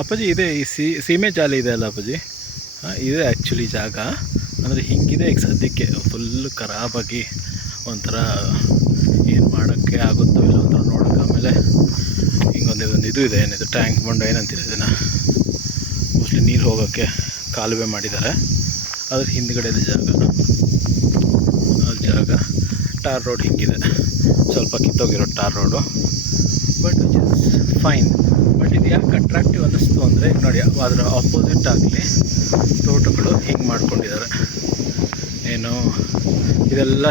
ಅಪ್ಪಾಜಿ ಇದೆ ಈ ಸೀಮೆ ಜಾಲಿ ಇದೆ ಅಲ್ಲ ಅಪ್ಪಾಜಿ, ಇದೆ ಆ್ಯಕ್ಚುಲಿ ಜಾಗ. ಅಂದರೆ ಹಿಂಗಿದೆ ಈಗ ಸದ್ಯಕ್ಕೆ ಫುಲ್ ಖರಾಬಾಗಿ ಒಂಥರ ಏನು ಮಾಡೋಕ್ಕೆ ಆಗುತ್ತೋ ಇಲ್ಲ ಒಂಥರ ನೋಡೋಕೆ. ಆಮೇಲೆ ಹಿಂಗೊಂದು ಇದು ಇದೆ, ಏನಿದೆ ಟ್ಯಾಂಕ್ ಬಂಡ ಏನಂತೀರ ಇದನ್ನು, ಮೋಸ್ಟ್ಲಿ ನೀರು ಹೋಗೋಕ್ಕೆ ಕಾಲುವೆ ಮಾಡಿದ್ದಾರೆ. ಅದ್ರ ಹಿಂದ್ಗಡೆ ಇದೆ ಜಾಗ, ಜಾಗ ಟಾರ್ ರೋಡ್ ಹಿಂಗಿದೆ, ಸ್ವಲ್ಪ ಕಿತ್ತೋಗಿರೋ tar road. But which is fine. But ಇದು ಯಾಕೆ ಅಟ್ರಾಕ್ಟಿವ್ ಅನ್ನಿಸ್ತು ಅಂದರೆ ನೋಡಿ, ಅದರ ಆಪೋಸಿಟ್ ಆಗಲಿ ತೋಟಗಳು ಹಿಂಗೆ ಮಾಡ್ಕೊಂಡಿದ್ದಾರೆ. ಏನು ಇದೆಲ್ಲ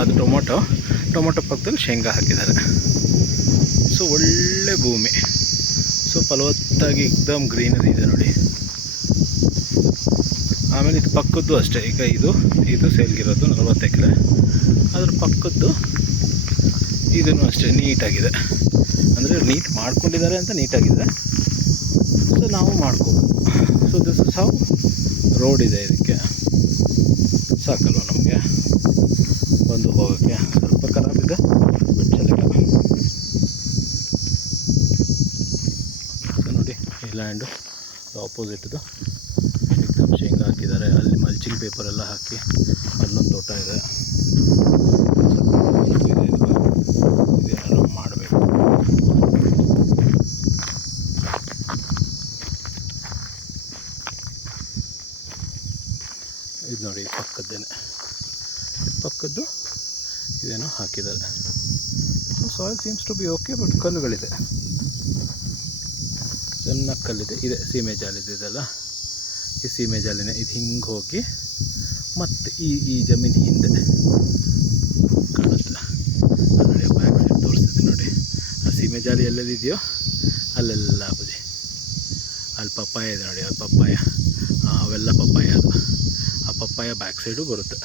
ಅದು ಟೊಮೊಟೊ ಪಕ್ಕದಲ್ಲಿ ಶೇಂಗಾ ಹಾಕಿದ್ದಾರೆ. ಸೊ ಒಳ್ಳೆ ಭೂಮಿ, ಸೊ ಫಲವತ್ತಾಗಿ ಎಕ್ದಮ್ ಗ್ರೀನರಿ ಇದೆ ನೋಡಿ. ಆಮೇಲೆ ಇದು ಪಕ್ಕದ್ದು ಅಷ್ಟೇ, ಈಗ ಇದು ಸೇಲ್ಗಿರೋದು 40 ಎಕರೆ. ಅದ್ರ ಪಕ್ಕದ್ದು ಇದನ್ನು ಅಷ್ಟೇ ನೀಟಾಗಿದೆ, ಅಂದರೆ ನೀಟ್ ಮಾಡ್ಕೊಂಡಿದ್ದಾರೆ ಅಂತ ನೀಟಾಗಿದೆ. ಸೊ ನಾವು ಮಾಡ್ಕೋಬೇಕು. So this is how road ಇದೆ. ಇದಕ್ಕೆ ಸಾಕಲ್ವ ನಮಗೆ ಬಂದು ಹೋಗೋಕ್ಕೆ. ಸ್ವಲ್ಪ ಖರಾಬಿದೆ ಬಟ್ ಚಲಿಲ್ಲ. ಸೊ ನೋಡಿ ಈ ಲ್ಯಾಂಡು ಆಪೋಸಿಟ್ದು ಎಕ್ದಮ್ ಶೇಂಗಾ ಹಾಕಿದ್ದಾರೆ. ಅಲ್ಲಿ ಮಲ್ಚಿಂಗ್ ಪೇಪರ್ ಎಲ್ಲ ಹಾಕಿ ಅಲ್ಲೊಂದು ತೋಟ ಇದೆ. ಇದೇನಾದ್ರು ಮಾಡಬೇಕು. ಇದು ನೋಡಿ ಪಕ್ಕದ್ದು ಇದೇನೋ ಹಾಕಿದ್ದಾರೆ. So soil seems to be okay, but ಕಲ್ಲುಗಳಿದೆ, ಚೆನ್ನಾಗಿ ಕಲ್ಲಿದೆ. ಇದೆ ಸೀಮೆ ಜಾಲಿದೆ ಇದೆಲ್ಲ, ಈ ಸೀಮೆ ಜಾಲಿನೇ. ಇದು ಹಿಂಗೆ ಹೋಗಿ ಮತ್ತು ಈ ಜಮೀನು ಹಿಂದೆ ಕಾಣುತ್ತೆ ನೋಡಿ, ಬ್ಯಾಕ್ ಸೈಡ್ ತೋರಿಸ್ತಿದೆ ನೋಡಿ. ಆ ಸೀಮೆ ಜಾಲಿ ಎಲ್ಲೆಲ್ಲಿದೆಯೋ ಅಲ್ಲೆಲ್ಲ ಬುಜಿ ಅಲ್ಲಿ ಪಪ್ಪಾಯ ಇದೆ ನೋಡಿ, ಅಲ್ಲಿ ಪಪ್ಪಾಯ, ಅವೆಲ್ಲ ಪಪ್ಪಾಯ. ಅದು ಆ ಪಪ್ಪಾಯ ಬ್ಯಾಕ್ ಸೈಡು ಬರುತ್ತೆ.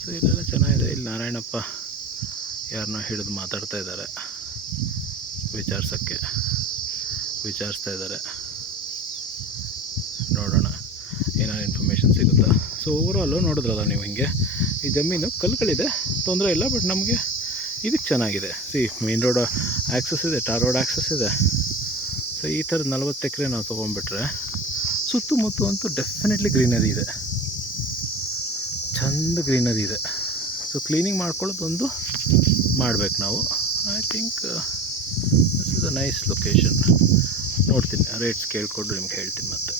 ಸೊ ಇಲ್ಲೆಲ್ಲ ಚೆನ್ನಾಗಿದೆ. ಇಲ್ಲಿ ನಾರಾಯಣಪ್ಪ ಯಾರನ್ನೋ ಹಿಡಿದು ಮಾತಾಡ್ತಾ ಇದ್ದಾರೆ, ವಿಚಾರಿಸ್ತಾ ಇದ್ದಾರೆ. ನೋಡೋಣ ಏನಾದ್ರು ಇನ್ಫಾರ್ಮೇಷನ್ ಸಿಗುತ್ತಾ. ಸೊ ಓವರಾಲು ನೋಡಿದ್ರಲ್ಲ ನೀವು, ಹಿಂಗೆ ಈ ಜಮೀನು ಕಲ್ಲುಗಳಿದೆ, ತೊಂದರೆ ಇಲ್ಲ. ಬಟ್ ನಮಗೆ ಇದಕ್ಕೆ ಚೆನ್ನಾಗಿದೆ. ಮೇನ್ ರೋಡ್ ಆ್ಯಕ್ಸಸ್ ಇದೆ, ಟಾರ್ ರೋಡ್ ಆ್ಯಕ್ಸಸ್ ಇದೆ. ಸೊ ಈ ಥರದ 40 ಎಕರೆ ನಾವು ತೊಗೊಂಡ್ಬಿಟ್ರೆ ಸುತ್ತಮುತ್ತ ಅಂತೂ ಡೆಫಿನೆಟ್ಲಿ ಗ್ರೀನರಿ ಇದೆ, ಚಂದ ಗ್ರೀನರಿ ಇದೆ. ಸೊ ಕ್ಲೀನಿಂಗ್ ಮಾಡ್ಕೊಳ್ಳೋದೊಂದು ಮಾಡಬೇಕು ನಾವು. I think this is a nice location. ನೋಡ್ತೀನಿ, ರೇಟ್ಸ್ ಕೇಳಿಕೊಂಡು ನಿಮ್ಗೆ ಹೇಳ್ತೀನಿ ಮತ್ತೆ.